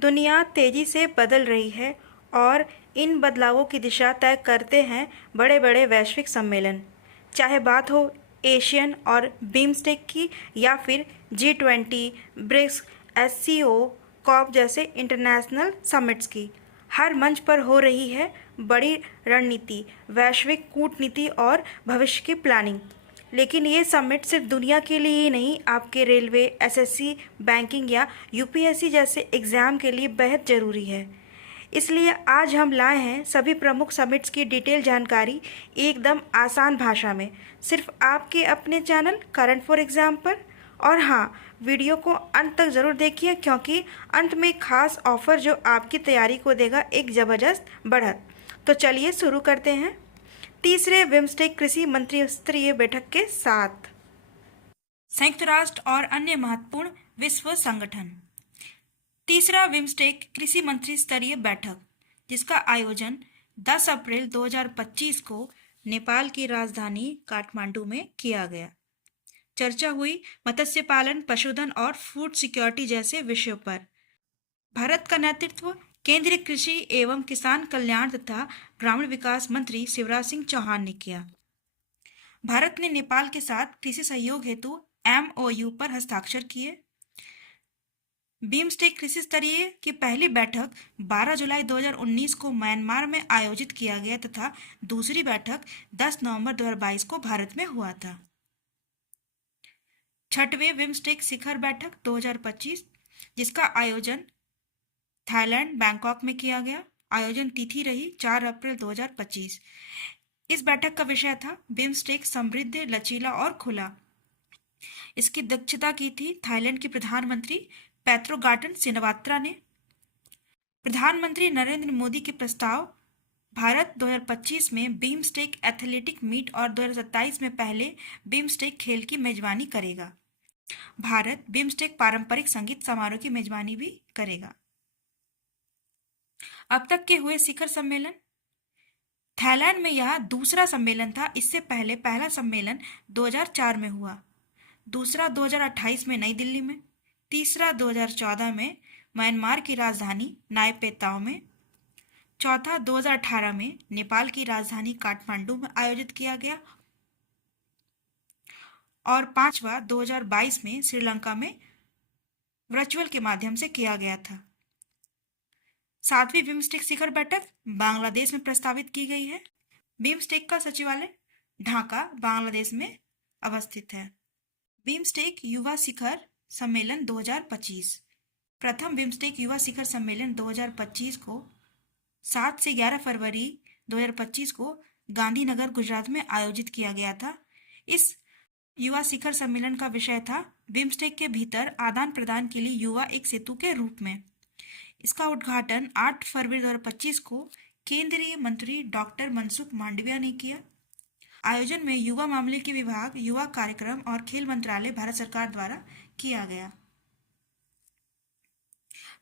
दुनिया तेजी से बदल रही है और इन बदलावों की दिशा तय करते हैं बड़े बड़े वैश्विक सम्मेलन। चाहे बात हो एशियन और बिम्स्टेक की या फिर G20, ब्रिक्स, SCO, कॉप जैसे इंटरनेशनल समिट्स की, हर मंच पर हो रही है बड़ी रणनीति, वैश्विक कूटनीति और भविष्य की प्लानिंग। लेकिन ये समिट सिर्फ दुनिया के लिए ही नहीं, आपके रेलवे, SSC, बैंकिंग या UPSC जैसे एग्ज़ाम के लिए बेहद ज़रूरी है। इसलिए आज हम लाए हैं सभी प्रमुख समिट्स की डिटेल जानकारी एकदम आसान भाषा में, सिर्फ आपके अपने चैनल करंट फॉर एग्ज़ाम पर। और हाँ, वीडियो को अंत तक ज़रूर देखिए क्योंकि अंत में एक खास ऑफ़र जो आपकी तैयारी को देगा एक ज़बरदस्त बढ़त। तो चलिए शुरू करते हैं तीसरे बिम्स्टेक कृषि मंत्री स्तरीय बैठक के साथ। संयुक्त राष्ट्र और अन्य महत्वपूर्ण विश्व संगठन। तीसरा बिम्स्टेक कृषि मंत्री स्तरीय बैठक, जिसका आयोजन 10 अप्रैल 2025 को नेपाल की राजधानी काठमांडू में किया गया। चर्चा हुई मत्स्य पालन, पशुधन और फूड सिक्योरिटी जैसे विषयों पर। भारत का नेतृत्व केंद्रीय कृषि एवं किसान कल्याण तथा ग्रामीण विकास मंत्री शिवराज सिंह चौहान ने किया। भारत ने नेपाल के साथ कृषि सहयोग हेतु MOU पर हस्ताक्षर किए। बिम्स्टेक कृषि स्तरीय की पहली बैठक 12 जुलाई 2019 को म्यांमार में आयोजित किया गया तथा दूसरी बैठक 10 नवंबर 2022 को भारत में हुआ था। छठवें बिम्स्टेक शिखर बैठक 2025, जिसका आयोजन थाईलैंड बैंकॉक में किया गया। आयोजन तिथि रही 4 अप्रैल 2025। इस बैठक का विषय था बिम्स्टेक समृद्ध, लचीला और खुला। इसकी अध्यक्षता की थी थाईलैंड की प्रधानमंत्री पैट्रोगाटन सिनवात्रा ने। प्रधानमंत्री नरेंद्र मोदी के प्रस्ताव भारत 2025 में बिम्स्टेक एथलेटिक मीट और 2027 में पहले बिम्स्टेक खेल की मेजबानी करेगा। भारत बिम्स्टेक पारंपरिक संगीत समारोह की मेजबानी भी करेगा। अब तक के हुए शिखर सम्मेलन। थाईलैंड में यह दूसरा सम्मेलन था। इससे पहले पहला सम्मेलन 2004 में हुआ, दूसरा 2028 में नई दिल्ली में, तीसरा 2014 में म्यांमार की राजधानी नायपैताव में, चौथा 2018 में नेपाल की राजधानी काठमांडू में आयोजित किया गया और पांचवा 2022 में श्रीलंका में वर्चुअल के माध्यम से किया गया था। सातवीं बिम्स्टेक शिखर बैठक बांग्लादेश में प्रस्तावित की गई है। बिम्स्टेक का सचिवालय ढाका, बांग्लादेश में अवस्थित है। बिम्स्टेक युवा शिखर सम्मेलन 2025। प्रथम बिम्स्टेक युवा शिखर सम्मेलन 2025 को 7 से 11 फरवरी 2025 को गांधीनगर, गुजरात में आयोजित किया गया था। इस युवा शिखर सम्मेलन का विषय था बिम्स्टेक के भीतर आदान प्रदान के लिए युवा एक सेतु के रूप में। इसका उद्घाटन 8 फरवरी 2025 को केंद्रीय मंत्री डॉक्टर मनसुख मांडविया ने किया। आयोजन में युवा मामले के विभाग, युवा कार्यक्रम और खेल मंत्रालय, भारत सरकार द्वारा किया गया।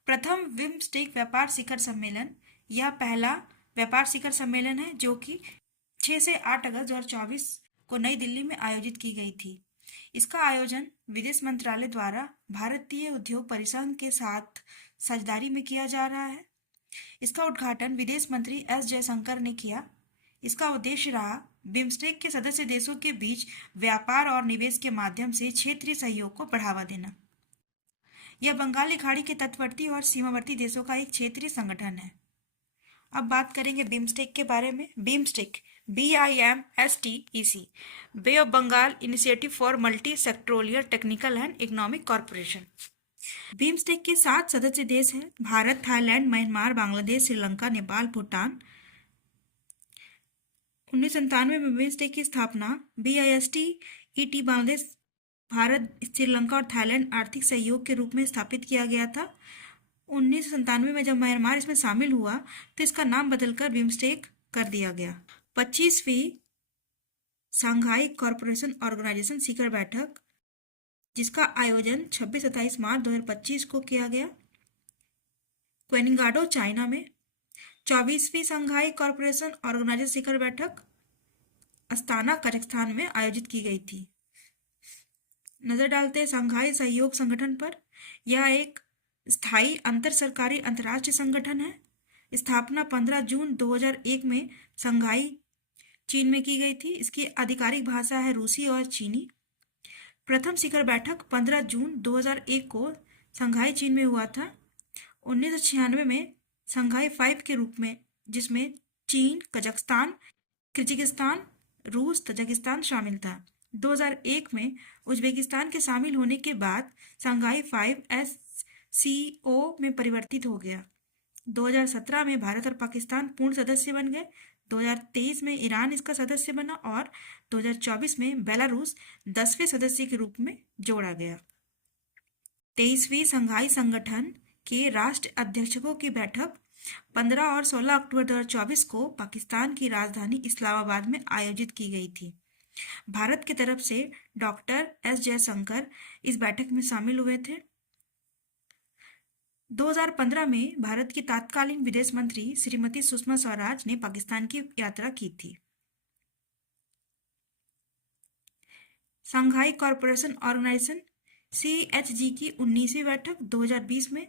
प्रथम बिम्स्टेक व्यापार शिखर सम्मेलन, यह पहला व्यापार शिखर सम्मेलन है जो कि 6 से 8 अगस्त 2024 को नई दिल्ली में आयोजित की गई थी। इसका आयोजन विदेश मंत्रालय द्वारा भारतीय उद्योग परिसंघ के साथ साझेदारी में किया जा रहा है। इसका उद्घाटन विदेश मंत्री S जयशंकर ने किया। इसका उद्देश्य रहा बिम्स्टेक के सदस्य देशों के बीच व्यापार और निवेश के माध्यम से क्षेत्रीय सहयोग को बढ़ावा देना। यह बंगाली खाड़ी के तटवर्ती और सीमावर्ती देशों का एक क्षेत्रीय संगठन है। अब बात करेंगे बिम्स्टेक के बारे में। BIMSTEC BIMSTEC, bay of Bengal initiative for multi sectoral technical and economic corporation. BIMSTEC के 7 सदस्य देश हैं: भारत, थाईलैंड, म्यांमार, बांग्लादेश, श्रीलंका, नेपाल, भूटान। 1997 में बिम्स्टेक की स्थापना BISTET बांग्लादेश, भारत, श्रीलंका और थाईलैंड आर्थिक सहयोग के रूप में स्थापित किया गया था। 1997 में जब म्यांमार इसमें शामिल हुआ तो इसका नाम बदलकर बिम्स्टेक कर दिया गया। 25वीं शंघाई कॉरपोरेशन ऑर्गेनाइजेशन शिखर बैठक, जिसका आयोजन 26-27 मार्च 2025 को किया गया क्वेनिंगाडो, चाइना में। 24वीं शंघाई कॉरपोरेशन ऑर्गेनाइजेशन शिखर बैठक अस्ताना, कजाकिस्तान में आयोजित की गई थी। नजर डालते हैं शंघाई सहयोग संगठन पर। यह एक स्थायी अंतर सरकारी अंतर्राष्ट्रीय संगठन है। स्थापना 15 जून 2001 में शंघाई चीन में की गई थी। इसकी आधिकारिक भाषा है रूसी और चीनी। प्रथम शिखर बैठक 15 जून 2001 को शंघाई चीन में हुआ था। 1996 में शंघाई 5 के रूप में, जिसमें चीन, कजाकिस्तान, किर्गिस्तान, रूस, तजाकिस्तान शामिल था। 2001 में उज्बेकिस्तान के शामिल होने के बाद शंघाई 5 SCO में परिवर्तित हो गया। 2017 में भारत और पाकिस्तान पूर्ण सदस्य बन गए। 2023 में ईरान इसका सदस्य बना और 2024 में बेलारूस 10वें सदस्य के रूप में जोड़ा गया। 23वीं शंघाई संगठन के राष्ट्र अध्यक्षों की बैठक 15 और 16 अक्टूबर 2024 को पाकिस्तान की राजधानी इस्लामाबाद में आयोजित की गई थी। भारत की तरफ से डॉक्टर एस जयशंकर इस बैठक में शामिल हुए थे। 2015 में भारत की तत्कालीन विदेश मंत्री श्रीमती सुषमा स्वराज ने पाकिस्तान की यात्रा की थी। शंघाई कॉरपोरेशन ऑर्गेनाइजेशन CHG की 19वीं बैठक 2020 में,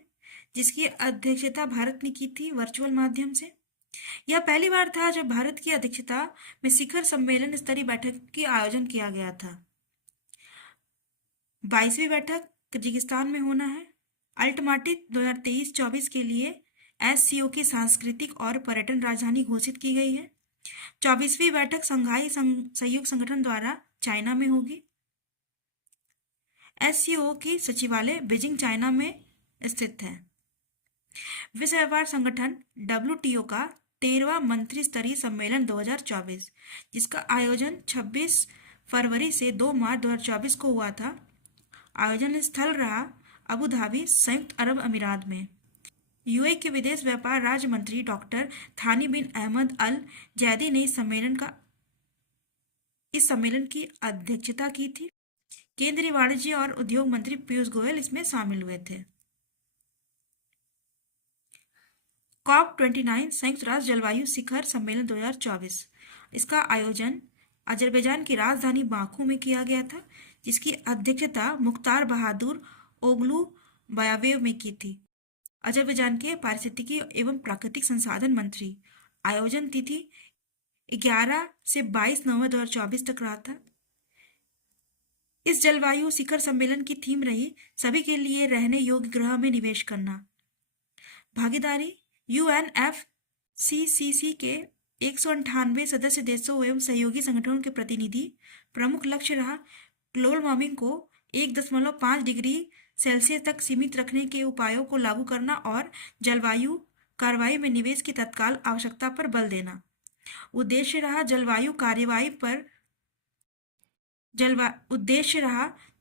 जिसकी अध्यक्षता भारत ने की थी वर्चुअल माध्यम से। यह पहली बार था जब भारत की अध्यक्षता में शिखर सम्मेलन स्तरीय बैठक की आयोजन किया गया था। 22वीं बैठक किर्गिस्तान में होना है। अल्टमाटी 2023-24 के लिए SCO की सांस्कृतिक और पर्यटन राजधानी घोषित की गई है। 24वीं बैठक शंघाई सहयोग संगठन द्वारा चाइना में होगी। SCO की सचिवालय बीजिंग, चाइना में स्थित है। विश्व व्यापार संगठन WTO का 13वां मंत्री स्तरीय सम्मेलन 2024, जिसका आयोजन 26 फरवरी से 2 मार्च 2024 को हुआ था। आयोजन स्थल रहा अबू धाबी, संयुक्त अरब अमीरात में। UAE के विदेश व्यापार राज्य मंत्री डॉक्टर थानी बिन अहमद अल जैदी ने इस सम्मेलन की अध्यक्षता की थी। केंद्रीय वाणिज्य और उद्योग मंत्री पीयूष गोयल इसमें शामिल हुए थे। COP29 संयुक्त राष्ट्र जलवायु शिखर सम्मेलन 2024, इसका आयोजन अजरबैजान की राजधानी बाकू में किया गया था, जिसकी अध्यक्षता मुख्तार बहादुर ओगलू बायावेव में की थी, अजरबैजान के पारिस्थितिकी एवं प्राकृतिक संसाधन मंत्री। आयोजन तिथि 11 से 22 नवंबर 2024 तक रहा था। इस जलवायु शिखर सम्मेलन की थीम रही सभी के लिए रहने योग्य ग्रह में निवेश करना। भागीदारी UNFCCC के 198 सदस्य देशों एवं सहयोगी संगठनों के प्रतिनिधि। प्रमुख लक्ष्य रहा ग्लोबल वार्मिंग को 1.5 डिग्री सेल्सियस तक सीमित रखने के उपायों को लागू करना और जलवायु कार्रवाई में निवेश की तत्काल आवश्यकता पर बल देना। उद्देश्य रहा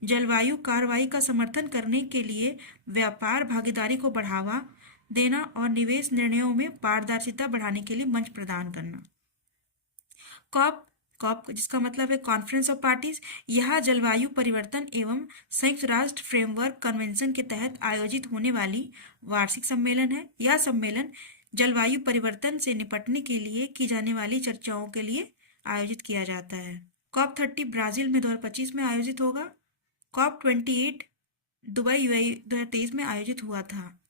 जलवायु कार्रवाई का समर्थन करने के लिए व्यापार भागीदारी को बढ़ावा देना और निवेश निर्णयों में पारदर्शिता बढ़ाने के लिए मंच प्रदान करना। कॉप जिसका मतलब है कॉन्फ्रेंस ऑफ पार्टीज, यह जलवायु परिवर्तन एवं संयुक्त राष्ट्र फ्रेमवर्क कन्वेंशन के तहत आयोजित होने वाली वार्षिक सम्मेलन है। यह सम्मेलन जलवायु परिवर्तन से निपटने के लिए की जाने वाली चर्चाओं के लिए आयोजित किया जाता है। COP30 ब्राजील में 2025 में आयोजित होगा। COP28 दुबई UAE 2023 में आयोजित हुआ था।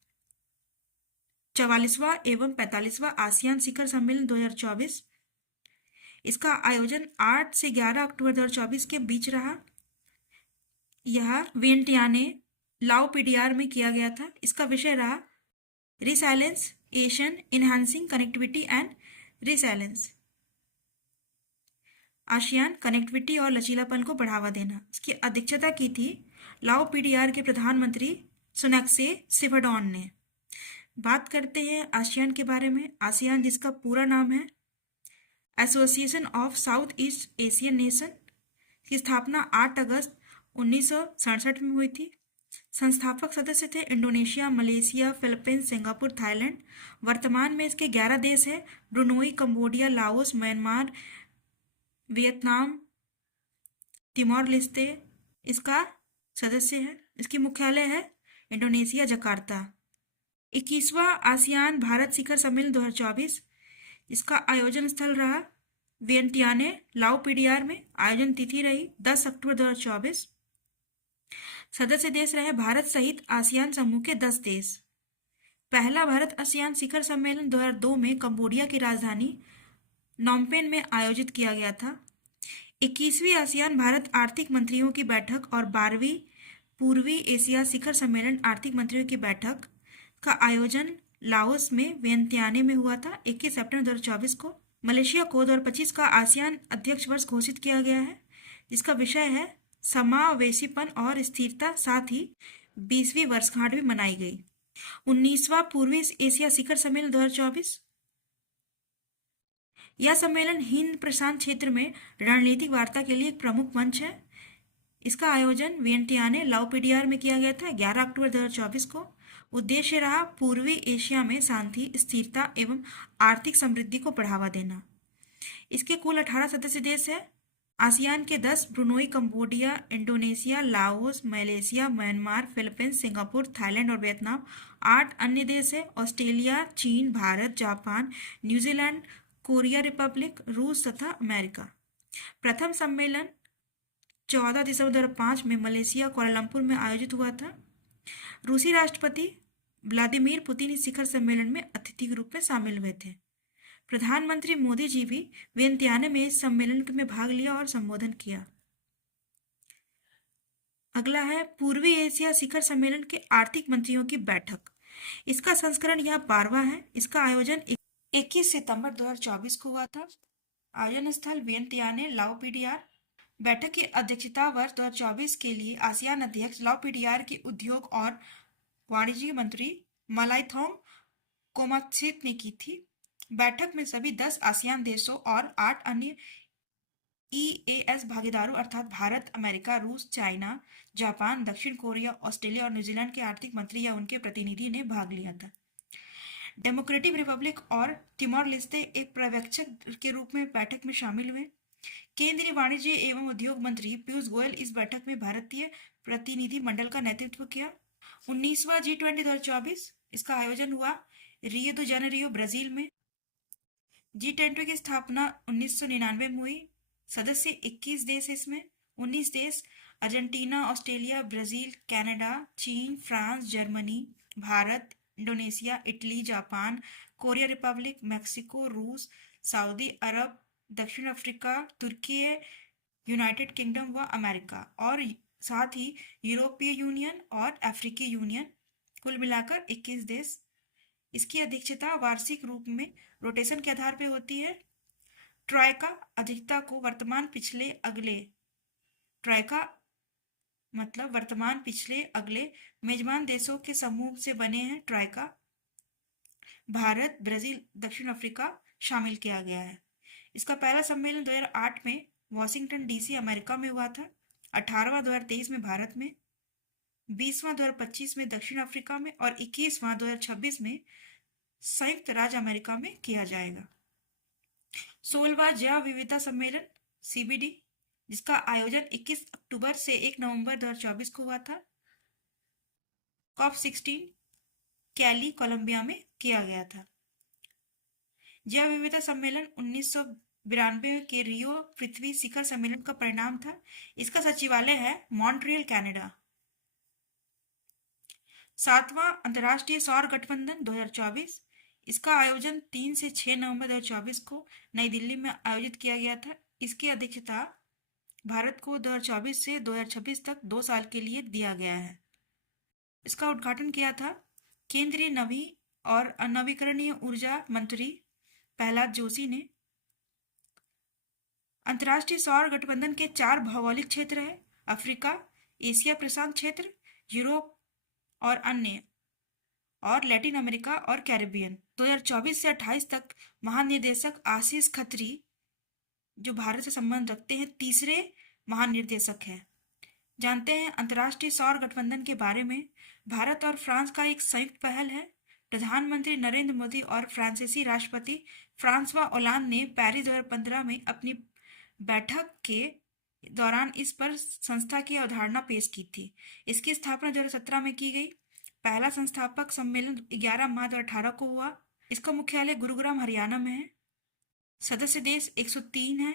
44वां एवं 45वां आसियान शिखर सम्मेलन 2024, इसका आयोजन 8 से 11 अक्टूबर 2024 के बीच रहा। यह वियंटियाने लाओ PDR में किया गया था। इसका विषय रहा resilience Asian enhancing connectivity and resilience, ASEAN connectivity और लचीलापन को बढ़ावा देना। इसकी अध्यक्षता की थी लाओ PDR के प्रधानमंत्री सोनाक्से सिफाडॉन ने। बात करते हैं आसियान के बारे में। आसियान जिसका पूरा नाम है association of south east Asian nation, की स्थापना 8 अगस्त 1967 में हुई थी। संस्थापक सदस्य थे Indonesia, Malaysia, Philippines, Singapore, Thailand. वर्तमान में इसके 11 देश हैं: Brunei, Cambodia, Laos, Myanmar, Vietnam, Timor Leste इसका सदस्य है। इसकी मुख्यालय है इंडोनेशिया, जकार्ता। 21वां आसियान भारत शिखर सम्मेलन 2024, इसका आयोजन स्थल रहा वियंटियाने लाओ PDR में। आयोजन तिथि रही 10 अक्टूबर 2024। सदस्य देश रहे भारत सहित आसियान समूह के 10 देश। पहला भारत आसियान शिखर सम्मेलन 2002 में कंबोडिया की राजधानी नॉमपेन में आयोजित किया गया था। 21वीं आसियान भारत आर्थिक मंत्रियों की बैठक और 12वीं पूर्वी एशिया शिखर सम्मेलन आर्थिक मंत्रियों की बैठक का आयोजन लाओस में वियंतियाने में हुआ था 21 सितंबर 2024 को। मलेशिया को 2025 का आसियान अध्यक्ष वर्ष घोषित किया गया है, जिसका विषय है समावेशीपन और स्थिरता। साथ ही 20वीं वर्षगांठ भी मनाई गई। 19वां पूर्वी एशिया शिखर सम्मेलन 2024। यह सम्मेलन हिंद प्रशांत क्षेत्र में रणनीतिक वार्ता के लिए एक प्रमुख मंच है। इसका आयोजन वियंटियाने लाओपीडियार में किया गया था 11 अक्टूबर 2024 को। उद्देश्य रहा पूर्वी एशिया में शांति, स्थिरता एवं आर्थिक समृद्धि को बढ़ावा देना। इसके कुल 18 सदस्य देश हैं। आसियान के 10 Brunei, Cambodia, Indonesia, Laos, Malaysia, Myanmar, Philippines, Singapore, Thailand और वियतनाम। 8 अन्य देश हैं ऑस्ट्रेलिया, चीन, Bharat, Japan, New Zealand, Korea Republic, रूस तथा अमेरिका। प्रथम सम्मेलन 14 दिसंबर 2005 में मलेशिया कोलालमपुर में आयोजित हुआ था। रूसी राष्ट्रपति व्लादिमीर पुतिन इस शिखर सम्मेलन में अतिथि के रूप में शामिल हुए थे। प्रधानमंत्री मोदी जी भी वियंतियाने में इस सम्मेलन में भाग लिया और संबोधन किया। अगला है पूर्वी एशिया शिखर सम्मेलन के आर्थिक मंत्रियों की बैठक। इसका संस्करण यह 12वां है। इसका आयोजन 21 सितंबर 2024 को हुआ था। आयोजन स्थल वियंतियाने लाओपीडियार। बैठक की अध्यक्षता वर्ष 2024 के लिए आसियान अध्यक्ष लाओपीडियार के उद्योग और वाणिज्य मंत्री मलाइथोंग कोमात्सित ने की थी। बैठक में सभी 10 आसियान देशों और 8 अन्य EAS भागीदारों अर्थात भारत, अमेरिका, रूस, चाइना, जापान, दक्षिण कोरिया, ऑस्ट्रेलिया और न्यूजीलैंड के आर्थिक मंत्री या उनके प्रतिनिधि ने भाग लिया था। डेमोक्रेटिक रिपब्लिक और तिमोर लेस्ते एक पर्यवेक्षक के रूप में बैठक में शामिल हुए। केंद्रीय वाणिज्य एवं उद्योग मंत्री पीयूष गोयल इस बैठक में भारतीय प्रतिनिधि मंडल का नेतृत्व किया। 19वां G20 2024 इसका आयोजन हुआ रियो द जेनेरियो, ब्राजील में। G20 की स्थापना 1999 में हुई। सदस्य 21 देश इसमें। 19 देश अर्जेंटीना, ऑस्ट्रेलिया, ब्राजील, कनाडा, चीन, France, Germany, Bharat, Indonesia, Italy, Japan, Korea Republic, Mexico, रूस, सऊदी अरब, दक्षिण अफ्रीका, तुर्की, यूनाइटेड किंगडम व अमेरिका और साथ ही यूरोपीय यूनियन और अफ्रीकी यूनियन। कुल मिलाकर 21 देश। इसकी अध्यक्षता वार्षिक रूप में रोटेशन के आधार पर होती है। ट्राइका अध्यक्षता को ट्राइका मतलब वर्तमान पिछले अगले मेजबान देशों के समूह से बने हैं। ट्राइका भारत, ब्राजील, दक्षिण अफ्रीका शामिल किया गया है। इसका पहला सम्मेलन 2008 में वॉशिंगटन DC, अमेरिका में हुआ था। 18वां 2023 में भारत में, 20वां 2025 में दक्षिण अफ्रीका में और 21वां 2026 में संयुक्त राज्य अमेरिका में किया जाएगा। 16वां जैव विविधता सम्मेलन CBD, जिसका आयोजन 21 अक्टूबर से 1 नवंबर 2024 को हुआ था। COP16 कैली, कोलंबिया में किया गया था। जैव विविधता सम्मेलन 1992 के रियो पृथ्वी शिखर सम्मेलन का परिणाम था। इसका सचिवालय है मॉन्ट्रियल, कनाडा। 7वां अंतर्राष्ट्रीय सौर गठबंधन 2024, इसका आयोजन 3 से 6 नवंबर 2024 को नई दिल्ली में आयोजित किया गया था। इसकी अध्यक्षता भारत को 2024 से 2026 तक 2 साल के लिए दिया गया है। इसका उद्घाटन किया था केंद्रीय नवी और नवीकरणीय ऊर्जा मंत्री प्रहलाद जोशी ने। अंतर्राष्ट्रीय सौर गठबंधन के 4 भौगोलिक क्षेत्र हैं: अफ्रीका, एशिया प्रशांत क्षेत्र, यूरोप और अन्य, और लैटिन अमेरिका और कैरिबियन। 2024 से 28 तक महानिदेशक आशीष खत्री, जो भारत से संबंध रखते हैं, तीसरे महानिर्देशक हैं। जानते हैं अंतर्राष्ट्रीय सौर गठबंधन के बारे में। भारत और फ्रांस का एक संयुक्त पहल है। प्रधानमंत्री नरेंद्र मोदी और फ्रांसीसी राष्ट्रपति फ्रांसवा ओलांद ने पेरिस 2015 में अपनी बैठक के दौरान इस पर संस्था की अवधारणा पेश की थी। इसकी स्थापना 2017 में की गई। पहला संस्थापक सम्मेलन 11 मार्च 2018 को हुआ। इसका मुख्यालय गुरुग्राम, हरियाणा में है। सदस्य देश 103 है।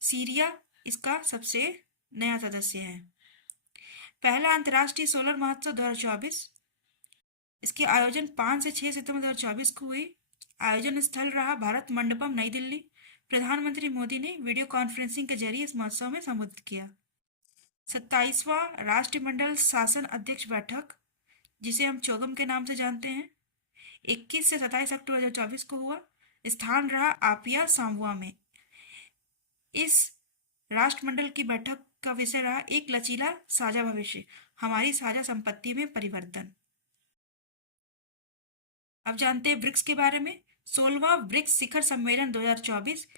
सीरिया इसका सबसे नया सदस्य है। पहला अंतर्राष्ट्रीय सोलर महोत्सव 2024, इसके आयोजन 5 से 6 सितंबर 2024 को हुई। आयोजन स्थल रहा भारत मंडपम, नई दिल्ली। प्रधानमंत्री मोदी ने वीडियो कॉन्फ्रेंसिंग के जरिए इस महोत्सव में संबोधित किया। 27वां राष्ट्रमंडल शासन अध्यक्ष बैठक, जिसे हम चौगम के नाम से जानते हैं, 21 से 27 अक्टूबर 2024 को हुआ। स्थान रहा आपिया, सांबुआ में। इस राष्ट्रमंडल की बैठक का विषय रहा एक लचीला साझा भविष्य, हमारी साझा संपत्ति में परिवर्तन। अब जानते हैं ब्रिक्स के बारे में। 16वां ब्रिक्स शिखर सम्मेलन 2024,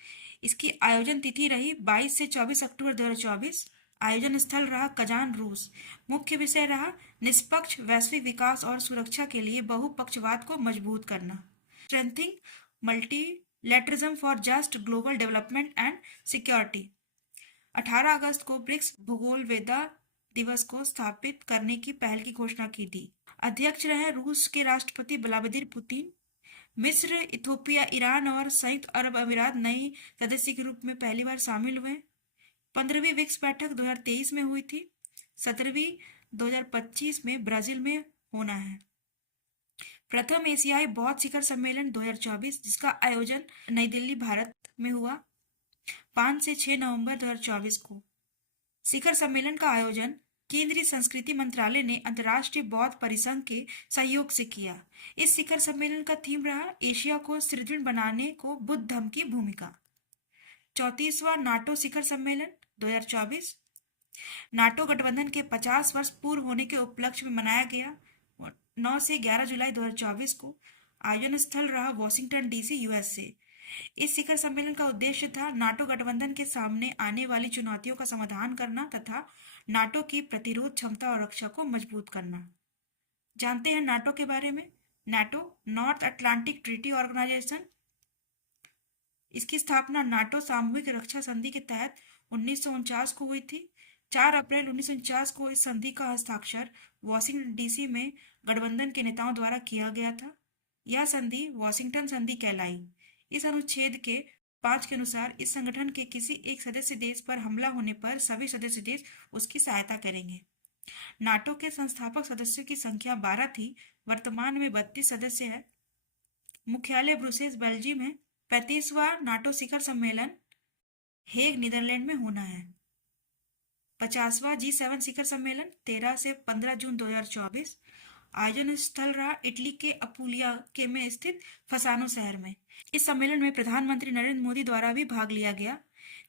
इसकी आयोजन तिथि रही 22 से 24 अक्टूबर 2024। आयोजन स्थल रहा कजान, रूस। मुख्य विषय रहा निष्पक्ष वैश्विक विकास और सुरक्षा के लिए बहुपक्षवाद को मजबूत करना, strengthening मल्टीलैटरिज्म for just global development and security. 18 अगस्त को ब्रिक्स भूगोल वेदा दिवस को स्थापित करने की पहल की घोषणा की थी। अध्यक्ष रहे रूस के राष्ट्रपति व्लादिमीर पुतिन। मिस्र, इथोपिया, ईरान और संयुक्त अरब अमीरात नए सदस्य के रूप में पहली बार शामिल हुए। 15वीं ब्रिक्स बैठक 2023 में हुई थी। 17वीं 2025 में ब्राजील में होना है। प्रथम एशियाई बौद्ध शिखर सम्मेलन 2024, जिसका आयोजन नई दिल्ली, भारत में हुआ 5 से 6 नवंबर 2024 को। शिखर सम्मेलन का आयोजन केंद्रीय संस्कृति मंत्रालय ने अंतर्राष्ट्रीय बौद्ध परिसंघ के सहयोग से किया। इस शिखर सम्मेलन का थीम रहा एशिया को सुदृढ़ बनाने को बुद्ध धर्म की भूमिका। 34वां नाटो शिखर सम्मेलन 2024, नाटो गठबंधन के 50 वर्ष पूर्व होने के उपलक्ष्य में मनाया गया 9 से 11 जुलाई 2024 को। आयोजन स्थल रहा वॉशिंगटन डीसी, यूएसए। इस शिखर सम्मेलन का उद्देश्य था नाटो गठबंधन के सामने आने वाली चुनौतियों का समाधान करना तथा नाटो की प्रतिरोध क्षमता और रक्षा को मजबूत करना। जानते हैं नाटो के बारे में। NATO, north Atlantic treaty organisation, इसकी स्थापना नाटो सामूहिक रक्षा संधि के तहत 1949 को हुई थी। 4 अप्रैल 1949 को इस संधि का हस्ताक्षर वॉशिंगटन डीसी में गठबंधन के नेताओं द्वारा किया गया था। यह संधि वॉशिंगटन संधि कहलाई। इस अनुच्छेद के 5 के अनुसार इस संगठन के किसी एक सदस्य देश पर हमला होने पर सभी सदस्य देश उसकी सहायता करेंगे। नाटो के संस्थापक सदस्यों की संख्या 12 थी। वर्तमान में 32 सदस्य है। मुख्यालय ब्रुसेल्स, बेल्जियम है। 35वां नाटो शिखर सम्मेलन हेग, नीदरलैंड में होना है। 50वां G7 शिखर सम्मेलन 13 से 15 जून 2024। आयोजन स्थल रहा इटली के अपुलिया के में स्थित फसानो शहर में। इस सम्मेलन में प्रधानमंत्री नरेंद्र मोदी द्वारा भी भाग लिया गया।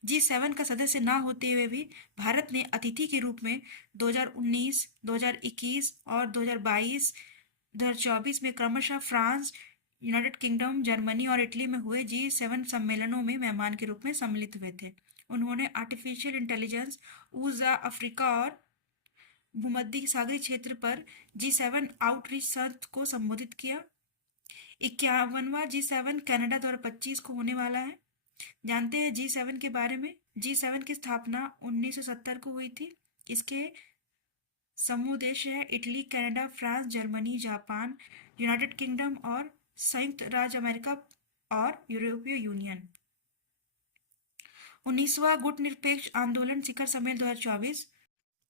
G7 का सदस्य ना होते हुए भी भारत ने अतिथि के रूप में 2019, 2021 और 2022-2024 में क्रमशः फ्रांस, यूनाइटेड किंगडम, जर्मनी और इटली में हुए G7 सम्मेलनों में मेहमान के रूप में सम्मिलित हुए थे। उन्होंने आर्टिफिशियल इंटेलिजेंस, ऊर्जा, अफ्रीका और भूमध्य सागरीय क्षेत्र पर G7 आउटरीच सत्र को संबोधित किया। 51वां G7 कनाडा 2025 को होने वाला है। जानते हैं G7 के बारे में। G7 की स्थापना 1970 को हुई थी। इसके समूह देश है Italy, Canada, France, Germany, Japan, United kingdom और संयुक्त राज्य अमेरिका और यूरोपीय यूनियन। 19वां गुटनिरपेक्ष आंदोलन शिखर सम्मेलन 2024,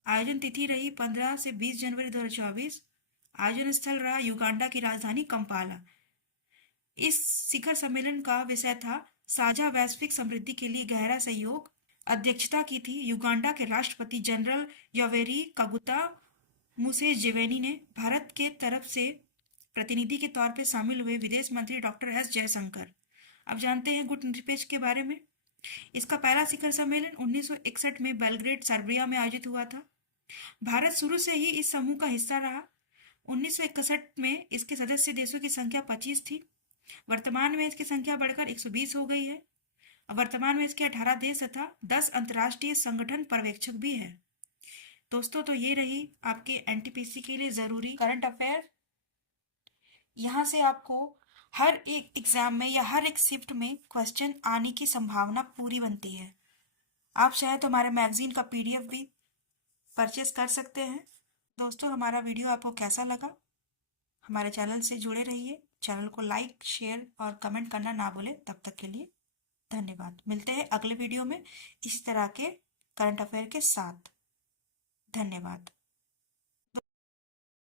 आयोजन तिथि रही 15 से 20 जनवरी 2024। आयोजन स्थल रहा युगांडा की राजधानी कंपाला। इस शिखर सम्मेलन का विषय था साझा वैश्विक समृद्धि के लिए गहरा सहयोग। अध्यक्षता की थी युगांडा के राष्ट्रपति जनरल योवेरी कागुता मुसेवेनी ने। भारत के तरफ से प्रतिनिधि के तौर पर शामिल हुए विदेश मंत्री डॉक्टर एस जयशंकर। अब जानते हैं गुटनिरपेक्ष के बारे में। इसका पहला शिखर सम्मेलन 1961 में बेलग्रेड, सर्बिया में आयोजित हुआ था। भारत शुरू से ही इस समूह का हिस्सा रहा। 1961 में इसके सदस्य देशों की संख्या 25 थी। वर्तमान में इसकी संख्या बढ़कर 120 हो गई है। वर्तमान में इसके 18 देश तथा 10 अंतर्राष्ट्रीय संगठन पर्यवेक्षक भी है। दोस्तों, तो ये रही आपके एनटीपीसी के लिए जरूरी करंट अफेयर। यहाँ से आपको हर एक एग्जाम में या हर एक शिफ्ट में क्वेश्चन आने की संभावना पूरी बनती है। आप चाहे तो हमारे मैगजीन का PDF भी परचेस कर सकते हैं। दोस्तों, हमारा वीडियो आपको कैसा लगा? हमारे चैनल से जुड़े रहिए। चैनल को लाइक, शेयर और कमेंट करना ना भूलें। तब तक के लिए धन्यवाद। मिलते हैं अगले वीडियो में इसी तरह के करंट अफेयर के साथ। धन्यवाद।